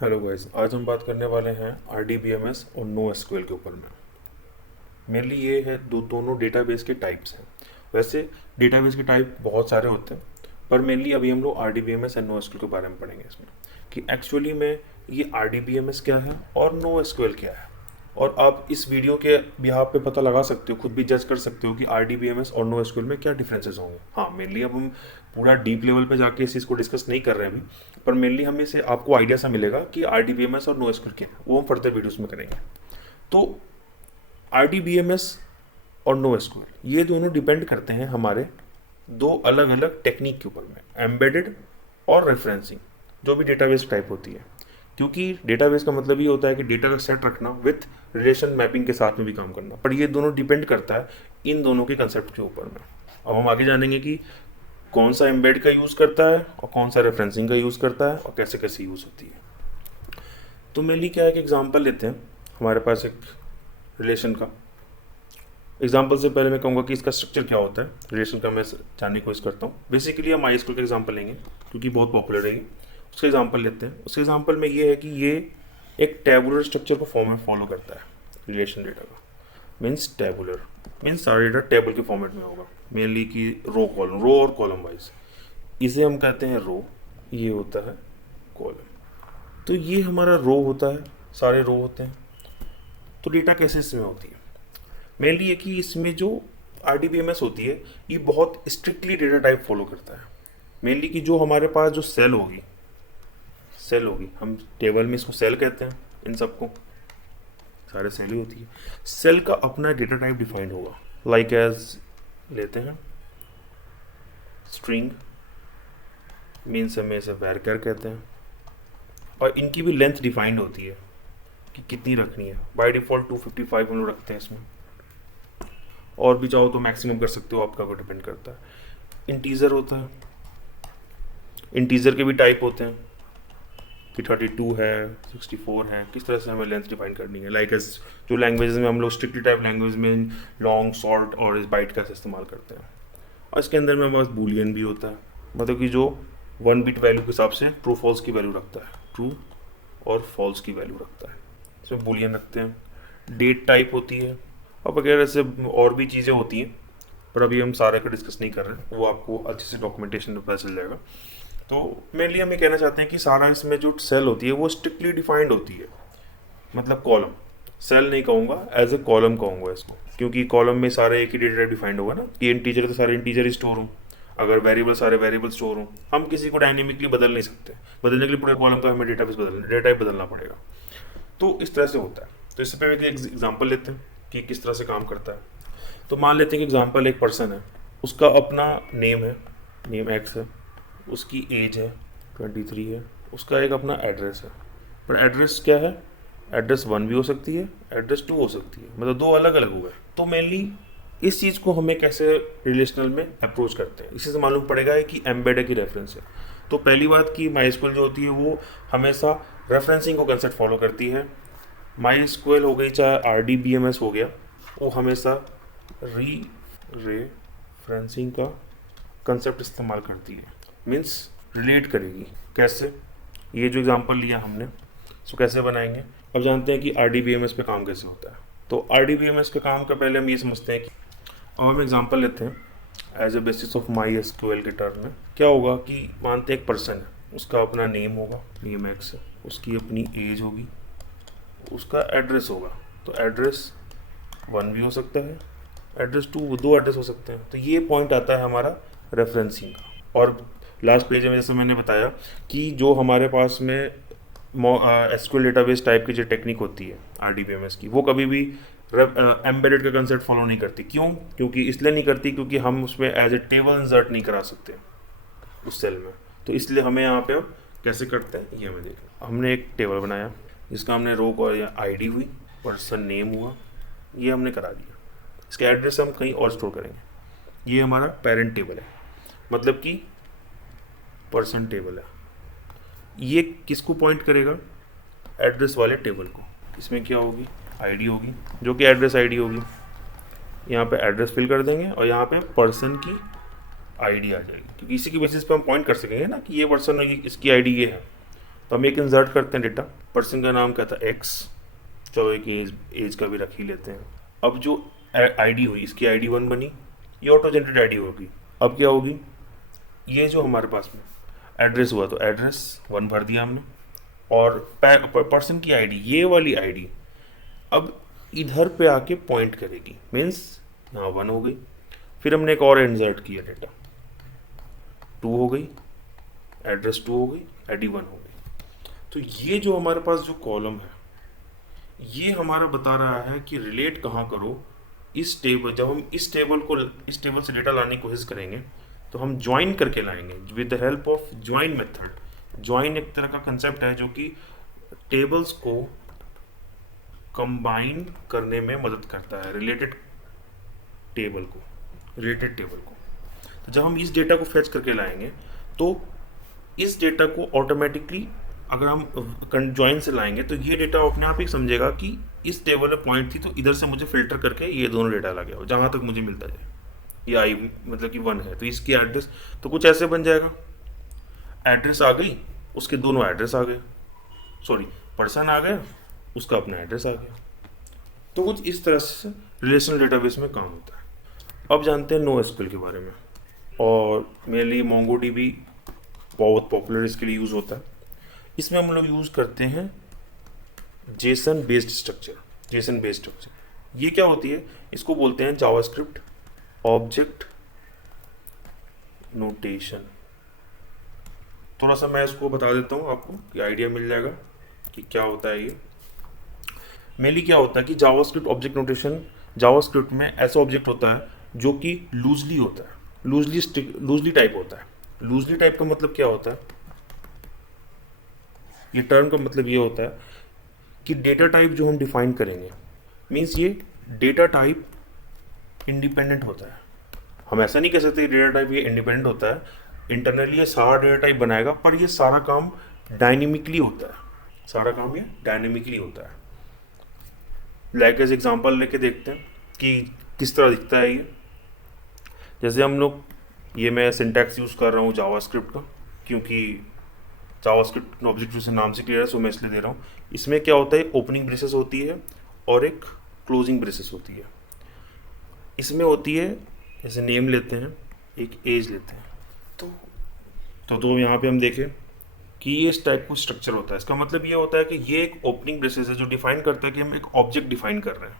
Hello guys, आज हम बात करने वाले हैं RDBMS और नो एसक्यूएल के ऊपर में। मेनली ये है दोनों डेटाबेस के टाइप्स हैं। वैसे डेटाबेस के टाइप बहुत सारे होते हैं, पर मेनली अभी हम लोग RDBMS और नो एसक्यूएल के बारे में पढ़ेंगे इसमें कि एक्चुअली में ये RDBMS क्या है और नो एसक्यूएल क्या है। और आप इस वीडियो के बिहार पे पता लगा सकते हो, खुद भी जज कर सकते हो कि RDBMS और नो एसक्यूएल में क्या डिफरेंसेस होंगे। हाँ, मेनली अब हम पूरा डीप लेवल पे जाके इस चीज़ को डिस्कस नहीं कर रहे हैं अभी, पर मेनली हमें से आपको आइडिया सा मिलेगा कि RDBMS और नो एसक्यूएल क्या है, वो हम फर्दर वीडियोस में करेंगे। तो RDBMS और नो एसक्यूएल ये दोनों डिपेंड करते हैं हमारे दो अलग अलग टेक्निक के ऊपर में, एम्बेडेड और रेफरेंसिंग, जो भी डेटाबेस टाइप होती है। क्योंकि डेटाबेस का मतलब ये होता है कि डेटा का सेट रखना विथ रिलेशन मैपिंग के साथ में भी काम करना, पर ये दोनों डिपेंड करता है इन दोनों के कंसेप्ट के ऊपर में। अब हम आगे जानेंगे कि कौन सा एम्बेड का यूज़ करता है और कौन सा रेफरेंसिंग का यूज़ करता है और कैसे कैसे यूज़ होती है। तो मेनली क्या है कि एग्जांपल लेते हैं, हमारे पास एक रिलेशन का एग्जांपल से पहले मैं कहूँगा कि इसका स्ट्रक्चर क्या होता है रिलेशन का, मैं जानने की कोशिश करता हूँ। बेसिकली हम MySQL का एग्जांपल लेंगे क्योंकि बहुत पॉपुलर रहेगी। उसका एग्जांपल लेते हैं। उसके एग्जांपल में ये है कि ये एक टेबुलर स्ट्रक्चर को फॉर्मेट फॉलो करता है। रिलेशन डेटा का मीन्स टेबुलर मीन्स सारा डेटा टेबल के फॉर्मेट में होगा, मेनली कि रो और कॉलम वाइज। इसे हम कहते हैं रो, ये होता है कॉलम। तो ये हमारा रो होता है, सारे रो होते हैं। तो डेटा कैसे इसमें होती है, मेनली ये कि इसमें जो RDBMS होती है ये बहुत स्ट्रिक्टली डेटा टाइप फॉलो करता है। मेनली कि जो हमारे पास जो सेल होगी, हम टेबल में इसको सेल कहते हैं, इन सबको सारे सेल ही होती है। सेल का अपना डेटा टाइप डिफाइंड होगा, लाइक एज लेते हैं स्ट्रिंग, मीन्स हमें इसे वैरकर कहते हैं, और इनकी भी लेंथ डिफाइंड होती है कि कितनी रखनी है। बाय डिफ़ॉल्ट 255 हम लोग रखते हैं इसमें, और भी चाहो तो मैक्सिमम कर सकते हो, आपका वो डिपेंड करता है। इंटीजर होता है, इंटीजर के भी टाइप होते हैं कि 32 है, 64 है, किस तरह से हमें लेंथ डिफाइन करनी है। लाइक एज जो लैंग्वेज में हम लोग स्ट्रिक्टली टाइप लैंग्वेज में लॉन्ग, शॉर्ट और इस बाइट का इस्तेमाल करते हैं। और इसके अंदर में हमारे पास बूलियन भी होता है, मतलब कि जो 1 बिट वैल्यू के हिसाब से ट्रू फॉल्स की वैल्यू रखता है, ट्रू और फॉल्स की वैल्यू रखता है, इसमें बूलियन रखते हैं। डेट टाइप होती है और वगैरह से और भी चीज़ें होती हैं, पर अभी हम सारे का डिस्कस नहीं कर रहे हैं, वो आपको अच्छे से डॉक्यूमेंटेशन में पता चल जाएगा। तो मेनली हम ये कहना चाहते हैं कि सारा इसमें जो सेल होती है वो स्ट्रिक्टली डिफाइंड होती है, मतलब कॉलम, सेल नहीं कहूँगा, एज ए कॉलम कहूँगा इसको, क्योंकि कॉलम में सारे एक ही डेटा डिफाइंड होगा ना कि इंटीजर तो सारे इंटीजर ही स्टोर हों, अगर वेरिएबल सारे वेरिएबल स्टोर हों, हम किसी को डायनेमिकली बदल नहीं सकते। बदलने के लिए पूरे कॉलम का हमें डेटा टाइप बदलना पड़ेगा। तो इस तरह से होता है। तो इससे पहले एक एग्जांपल लेते हैं कि किस तरह से काम करता है। तो मान लेते हैं कि एग्जांपल एक पर्सन है, उसका अपना नेम है, नेम एक्स है, उसकी एज है 23 है, उसका एक अपना एड्रेस है। पर एड्रेस क्या है, एड्रेस 1 भी हो सकती है, एड्रेस 2 हो सकती है, मतलब दो अलग अलग हुए। तो मेनली इस चीज़ को हमें कैसे रिलेशनल में अप्रोच करते हैं, इसी से मालूम पड़ेगा कि एम्बेड है कि रेफरेंस है। तो पहली बात कि MySQL जो होती है वो हमेशा रेफरेंसिंग को कंसेप्ट फॉलो करती है। MySQL हो गई चाहे RDBMS हो गया, वो हमेशा रेफरेंसिंग का कंसेप्ट इस्तेमाल करती है, मीन्स रिलेट करेगी। कैसे, ये जो एग्जांपल लिया हमने इसको कैसे बनाएंगे। अब जानते हैं कि RDBMS पे काम कैसे होता है। तो RDBMS के काम का पहले हम ये समझते हैं कि अब हम एग्जांपल लेते हैं as a basis of MySQL के टर्म में। क्या होगा कि मानते हैं एक पर्सन है, उसका अपना नेम होगा, नेम एक्स है, उसकी अपनी एज होगी, उसका एड्रेस होगा। तो एड्रेस 1 भी हो सकता है, एड्रेस 2, दो एड्रेस हो सकते हैं। तो ये पॉइंट आता है हमारा रेफरेंसिंग का। और लास्ट पेज में जैसे मैंने बताया कि जो हमारे पास में एसक्यूएल डेटाबेस टाइप की जो टेक्निक होती है RDBMS की, वो कभी भी एम्बेडेड का कंसेप्ट फॉलो नहीं करती। क्यों? क्योंकि इसलिए नहीं करती क्योंकि हम उसमें एज ए टेबल इंसर्ट नहीं करा सकते उस सेल में। तो इसलिए हमें यहाँ पे अब कैसे करते हैं ये हमें देखना। हमने एक टेबल बनाया जिसका हमने रो को ID हुई, पर्सन नेम हुआ, ये हमने करा दिया। इसके एड्रेस हम कहीं और स्टोर करेंगे। ये हमारा पेरेंट टेबल है, मतलब कि पर्सन टेबल है। ये किसको पॉइंट करेगा, एड्रेस वाले टेबल को। इसमें क्या होगी, ID होगी, जो कि एड्रेस ID होगी। यहाँ पे एड्रेस फिल कर देंगे और यहाँ पे पर्सन की ID आ जाएगी, क्योंकि इसी की बेसिस पे हम पॉइंट कर सकेंगे ना कि ये पर्सन है, इसकी ID ये है। तो हम एक इंसर्ट करते हैं डेटा, पर्सन का नाम क्या था एक्स, चलो एक एज का भी रख ही लेते हैं। अब जो आईडी हुई, इसकी आईडी 1 बनी, ये ऑटो जनरेट आईडी होगी। अब क्या होगी, ये जो हमारे पास में एड्रेस हुआ तो एड्रेस 1 भर दिया हमने, और पर्सन की आईडी, ये वाली आईडी अब इधर पे आके पॉइंट करेगी, मीन्स यहाँ 1 हो गई। फिर हमने एक और इंसर्ट किया डेटा, 2 हो गई, एड्रेस 2 हो गई, आईडी 1 हो गई। तो ये जो हमारे पास जो कॉलम है, ये हमारा बता रहा है कि रिलेट कहाँ करो इस टेबल। जब हम इस टेबल से डेटा लाने की कोशिश करेंगे तो हम ज्वाइन करके लाएंगे with the help of join method. Join एक तरह का कंसेप्ट है जो कि टेबल्स को कंबाइन करने में मदद करता है, रिलेटेड टेबल को। तो जब हम इस डेटा को फेच करके लाएंगे तो इस डेटा को ऑटोमेटिकली, अगर हम ज्वाइन से लाएंगे तो ये डेटा अपने आप ही समझेगा कि इस टेबल में पॉइंट थी, तो इधर से मुझे फिल्टर करके ये दोनों डेटा लगे हो जहाँ तक मुझे मिलता जाए। ये आई मतलब कि 1 है तो इसकी एड्रेस तो कुछ ऐसे बन जाएगा, एड्रेस आ गई, उसके दोनों एड्रेस आ गए, सॉरी पर्सन आ गया, उसका अपना एड्रेस आ गया। तो कुछ इस तरह से रिलेशनल डेटाबेस में काम होता है। अब जानते हैं NoSQL के बारे में, और मेनली MongoDB बहुत पॉपुलर इसके लिए यूज़ होता है। इसमें हम लोग यूज़ करते हैं जेसन बेस्ड स्ट्रक्चर। ये क्या होती है, इसको बोलते हैं जावास्क्रिप्ट ऑब्जेक्ट नोटेशन। थोड़ा सा मैं इसको बता देता हूँ आपको कि आइडिया मिल जाएगा कि क्या होता है ये। मेनली क्या होता है कि जावास्क्रिप्ट ऑब्जेक्ट नोटेशन, जावास्क्रिप्ट में ऐसा ऑब्जेक्ट होता है जो कि लूजली होता है, लूजली टाइप होता है। लूजली टाइप का मतलब क्या होता है, ये टर्म का मतलब ये होता है कि डेटा टाइप जो हम डिफाइन करेंगे, मीन्स ये डेटा टाइप इंडिपेंडेंट होता है। हम ऐसा नहीं कह सकते डेटा टाइप ये इंडिपेंडेंट होता है, इंटरनली ये सारा डेटा टाइप बनाएगा, पर ये सारा काम डायनेमिकली होता है। लाइक एज एग्जांपल लेके देखते हैं कि किस तरह दिखता है ये। जैसे हम लोग, ये मैं सिंटैक्स यूज़ कर रहा हूँ जावास्क्रिप्ट का, क्योंकि जावास्क्रिप्ट ऑब्जेक्ट से नाम से क्लियर है, सो मैं इसलिए दे रहा हूँ। इसमें क्या होता है, ओपनिंग ब्रेसेस होती है और एक क्लोजिंग ब्रेसेस होती है। इसमें होती है, जैसे नेम लेते हैं, एक एज लेते हैं, तो यहाँ पे हम देखें कि ये इस टाइप का स्ट्रक्चर होता है। इसका मतलब ये होता है कि ये एक ओपनिंग ब्रेसेस है जो डिफाइन करता है कि हम एक ऑब्जेक्ट डिफाइन कर रहे हैं,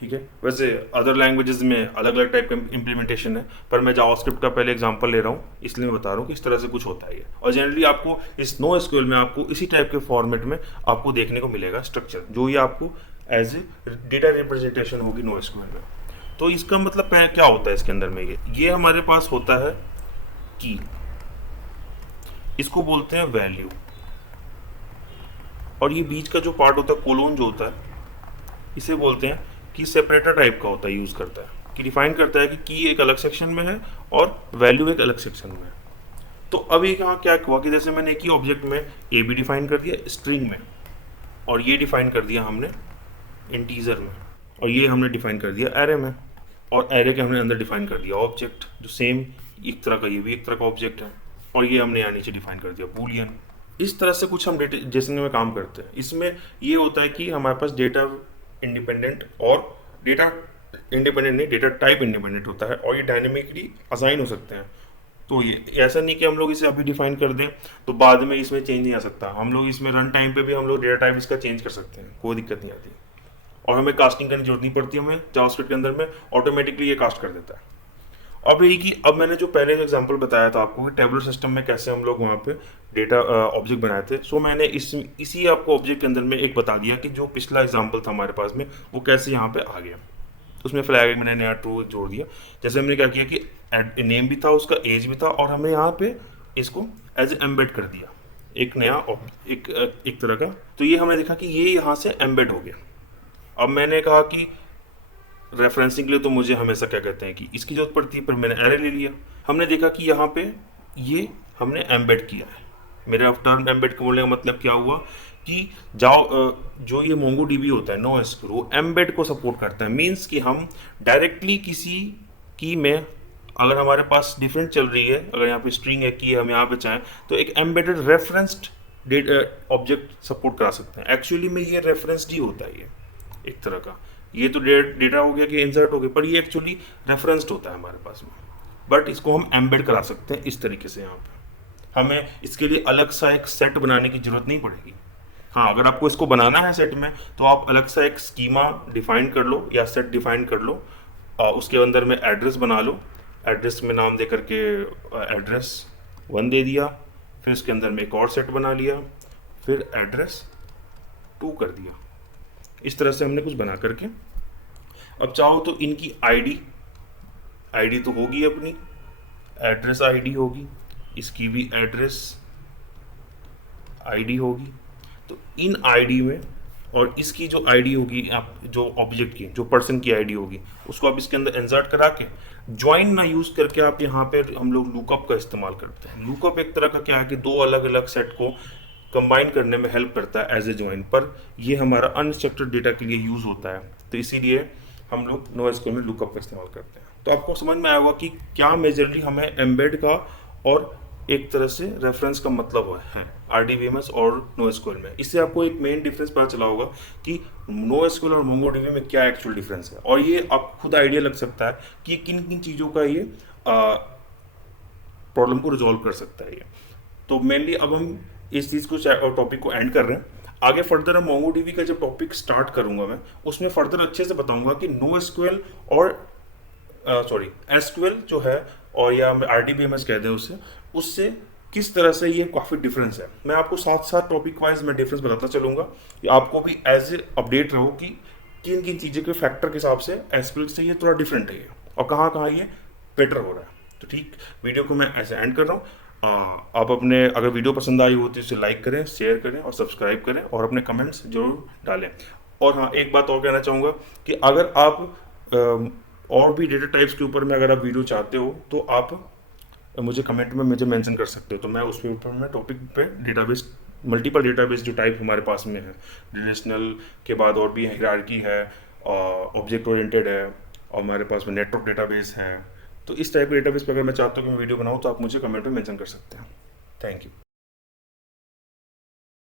ठीक है। वैसे अदर लैंग्वेजेस में अलग अलग टाइप का इम्प्लीमेंटेशन है, पर मैं जावास्क्रिप्ट का पहले एग्जांपल ले रहा हूँ, इसलिए मैं बता रहा हूँ कि इस तरह से कुछ होता है ये। और जनरली आपको इस NoSQL में आपको इसी टाइप के फॉर्मेट में आपको देखने को मिलेगा स्ट्रक्चर, जो ये आपको एज ए डेटा रिप्रेजेंटेशन होगी NoSQL में। तो इसका मतलब क्या होता है इसके अंदर में, ये हमारे पास होता है की, इसको बोलते हैं वैल्यू, और ये बीच का जो पार्ट होता है, कोलोन जो होता है, इसे बोलते हैं कि सेपरेटर टाइप का होता है, यूज़ करता है कि डिफाइन करता है कि की एक अलग सेक्शन में है और वैल्यू एक अलग सेक्शन में है। तो अब यहाँ क्या हुआ कि जैसे मैंने की ऑब्जेक्ट में ए भी डिफाइन कर दिया स्ट्रिंग में, और ये डिफाइन कर दिया हमने इंटीजर में, और ये हमने डिफाइन कर दिया एरे में, और एरे के हमने अंदर डिफाइन कर दिया ऑब्जेक्ट जो सेम एक तरह का, ये भी एक तरह का ऑब्जेक्ट है, और ये हमने यहाँ नीचे डिफाइन कर दिया बूलियन। इस तरह से कुछ हम डेटा जेसन में काम करते हैं। इसमें ये होता है कि हमारे पास डेटा इंडिपेंडेंट और डेटा इंडिपेंडेंट नहीं, डेटा टाइप इंडिपेंडेंट होता है, और ये डायनेमिकली असाइन हो सकते हैं। तो ये ऐसा नहीं कि हम लोग इसे अभी डिफाइन कर दें तो बाद में इसमें चेंज नहीं आ सकता। हम लोग इसमें रन टाइम पे भी हम लोग डेटा टाइप इसका चेंज कर सकते हैं, कोई दिक्कत नहीं आती, और हमें कास्टिंग करने की जरूरत नहीं पड़ती, हमें जावास्क्रिप्ट के अंदर में ऑटोमेटिकली ये कास्ट कर देता है। अब यही कि अब मैंने जो पहले जो एग्जांपल बताया था आपको कि टेबलर सिस्टम में कैसे हम लोग वहाँ पे डेटा ऑब्जेक्ट बनाए थे, सो मैंने इसी आपको ऑब्जेक्ट के अंदर में एक बता दिया कि जो पिछला एग्जांपल था हमारे पास में वो कैसे यहाँ पे आ गया। तो उसमें फ्लैग मैंने नया ट्रू जोड़ दिया। जैसे हमने क्या किया कि नेम भी था, उसका एज भी था, और हमने यहाँ पे इसको एज एम्बेड कर दिया, एक नया एक तरह का। तो ये हमने देखा कि ये यहाँ से एम्बेड हो गया। अब मैंने कहा कि रेफरेंसिंग के लिए तो मुझे हमेशा क्या कहते हैं कि इसकी जरूरत पड़ती है, पर मैंने एरे ले लिया। हमने देखा कि यहाँ पे ये हमने एम्बेड किया है। मेरे टर्म एम्बेड के बोलने का मतलब क्या हुआ कि जो ये MongoDB होता है NoSQL, वो एम्बेड को सपोर्ट करता है। मीन्स कि हम डायरेक्टली किसी की में अगर हमारे पास डिफरेंट चल रही है, अगर यहाँ पे स्ट्रिंग है कि हम यहाँ पे चाहें तो एक एम्बेडेड रेफरेंस्ड ऑब्जेक्ट सपोर्ट करा सकते हैं। एक्चुअली में ये रेफरेंस्ड ही होता है, ये एक तरह का, ये तो डेटा हो गया कि इंसर्ट हो गया, पर ये एक्चुअली रेफरेंस्ड होता है हमारे पास में। बट इसको हम एम्बेड करा सकते हैं इस तरीके से। यहाँ पे हमें इसके लिए अलग सा एक सेट बनाने की जरूरत नहीं पड़ेगी। हाँ, अगर आपको इसको बनाना है सेट में तो आप अलग सा एक स्कीमा डिफाइन कर लो या सेट डिफाइन कर लो। उसके अंदर में एड्रेस बना लो, एड्रेस में नाम दे करके एड्रेस 1 दे दिया, फिर उसके अंदर में एक और सेट बना लिया, फिर एड्रेस 2 कर दिया। इस तरह से हमने कुछ बना करके, अब चाहो तो इनकी आईडी तो होगी अपनी, एड्रेस आईडी होगी, इसकी भी एड्रेस आईडी होगी। तो इन आईडी में और इसकी जो आईडी होगी, आप जो ऑब्जेक्ट की जो पर्सन की आईडी होगी उसको आप इसके अंदर इंसर्ट करा के ज्वाइन ना यूज करके आप यहाँ पे हम लोग लुकअप का इस्तेमाल करते हैं। लुकअप एक तरह का क्या है कि दो अलग अलग सेट को कंबाइन करने में हेल्प करता है एज ए ज्वाइन, पर ये हमारा अनस्ट्रक्चर्ड डेटा के लिए यूज होता है, तो इसीलिए हम लोग NoSQL में लुकअप का इस्तेमाल करते हैं। तो आपको समझ में आया होगा कि क्या मेजरली हमें एम्बेड का और एक तरह से रेफरेंस का मतलब है RDBMS और NoSQL में। इससे आपको एक मेन डिफरेंस पता चला होगा कि NoSQL और MongoDB में क्या एक्चुअल डिफरेंस है, और ये आपको खुद आइडिया लग सकता है कि किन किन चीज़ों का ये प्रॉब्लम को रिजॉल्व कर सकता है ये। तो मेनली अब हम इस चीज़ को टॉपिक को एंड कर रहे हैं। आगे फर्दर हम MongoDB का जब टॉपिक स्टार्ट करूंगा मैं उसमें फर्दर अच्छे से बताऊंगा कि NoSQL और SQL जो है, और या RDBMS कहते हैं उससे किस तरह से ये काफ़ी डिफरेंस है। मैं आपको साथ साथ टॉपिक वाइज मैं डिफरेंस बताता चलूँगा कि आपको भी एज ए अपडेट रहो कि किन किन चीज़ों के फैक्टर के हिसाब से SQL से ये थोड़ा डिफरेंट है ये, और कहाँ कहाँ ये बेटर हो रहा है। तो ठीक, वीडियो को मैं ऐसे एंड कर रहा हूँ। आप अपने अगर वीडियो पसंद आई हो तो इसे लाइक करें, शेयर करें और सब्सक्राइब करें और अपने कमेंट्स जरूर डालें। और हाँ, एक बात और कहना चाहूँगा कि अगर आप और भी डेटा टाइप्स के ऊपर में अगर आप वीडियो चाहते हो तो आप मुझे कमेंट में मुझे मेंशन कर सकते हो, तो मैं उसके ऊपर मैं टॉपिक पे डेटाबेस, मल्टीपल डेटाबेस जो टाइप हमारे पास में है, रिलेशनल के बाद और भी हायरार्की है, ऑब्जेक्ट ओरिएंटेड है, और हमारे पास में नेटवर्क डेटाबेस है, तो इस टाइप के डेटाबेस पे अगर मैं चाहता हूँ कि मैं वीडियो बनाऊँ तो आप मुझे कमेंट में मेंशन कर सकते हैं। Thank you.